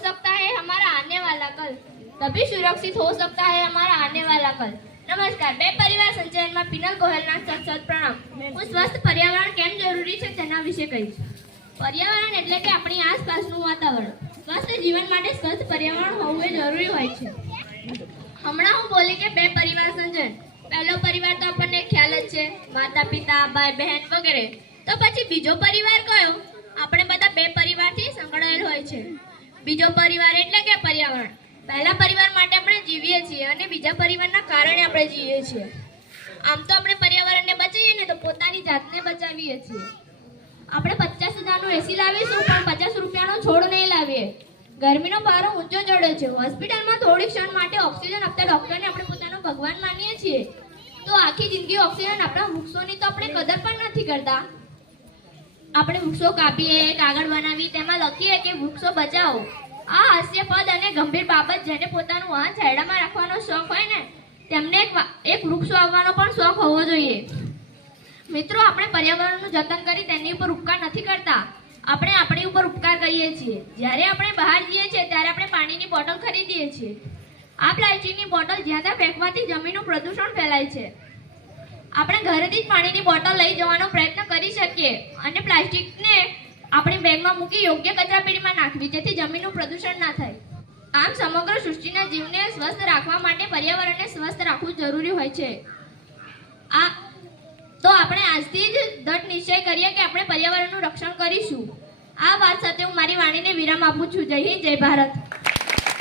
सकता है हमारा आने वाला कल तभी सुरक्षित हो सकता है हमारा आने वाला कल નમસ્કાર બે પરિવાર સંચયનમાં પિનલ ગોહેલના સત સત પ્રણામ હું સ્વસ્થ પર્યાવરણ કેમ જરૂરી છે તેના વિશે કહીશ પર્યાવરણ એટલે કે આપણી આસપાસનું વાતાવરણ સ્વસ્થ જીવન માટે સ્વસ્થ પર્યાવરણ હોવું એ જરૂરી હોય છે હમણાં હું બોલી કે બે પરિવાર સંજન પહેલો પરિવાર તો આપણને ખ્યાલ જ છે માતા પિતા ભાઈ બહેન વગેરે તો પછી બીજો પરિવાર કયો છે. બીજો પરિવાર એટલે કે પર્યાવરણ. પહેલા પરિવાર માટે આપણે જીવીએ છીએ અને બીજા પરિવારના કારણે આપણે જીવીએ છીએ. આમ તો આપણે પર્યાવરણને બચાવીએ ને તો પોતાની જાતને બચાવીએ છીએ. આપણે પચાસ હજારનું એસી લાવીશું, પણ પચાસ રૂપિયાનો છોડ નહીં લાવીએ. ગરમીનો પારો ઊંચો ચડે છે. હોસ્પિટલમાં થોડી ક્ષણ માટે ઓક્સિજન આપતા ડૉક્ટરને આપણે પોતાનો ભગવાન માનીએ છીએ. તો આખી જિંદગી ઓક્સિજન આપણા વૃક્ષોની તો આપણે કદર પણ નથી કરતા. આપણે વૃક્ષો કાપીએ, કાગળ બનાવી લખીએ કે વૃક્ષો બચાવો. આ હાસ્યપદ અને ગંભીર બાબત જેને પોતાનું વાહન છેડામાં રાખવાનો શોખ હોય ને, તેમને એક એક વૃક્ષ વાવવાનો પણ શોખ હોવો જોઈએ. મિત્રો, આપણે પર્યાવરણનું જતન કરી તેની ઉપર ઉપકાર નથી કરતા. આપણે આપણી ઉપર ઉપકાર કરીએ છીએ. જ્યારે આપણે બહાર જઈએ છીએ, ત્યારે આપણે પાણીની બોટલ ખરીદીએ છીએ. આ પ્લાસ્ટિકની બોટલ જ્યાં ત્યાં ફેંકવાથી જમીનનું પ્રદૂષણ ફેલાય છે. આપણે ઘરેથી જ પાણીની બોટલ લઈ જવાનો પ્રયત્ન કરી શકીએ અને પ્લાસ્ટિકને આપણી બેગમાં મૂકી યોગ્ય કચરાપેટીમાં નાખવી, જેથી જમીનનું પ્રદૂષણ ના થાય. આમ સમગ્ર સૃષ્ટિના જીવને સ્વસ્થ રાખવા માટે પર્યાવરણને સ્વસ્થ રાખવું જરૂરી હોય છે. આ, તો આપણે આજથી જ દૃઢ નિશ્ચય કરીએ કે આપણે પર્યાવરણનું રક્ષણ કરીશું. આ વાત સાથે હું મારી વાણીને વિરામ આપું છું. જય હિન્દ, જય ભારત.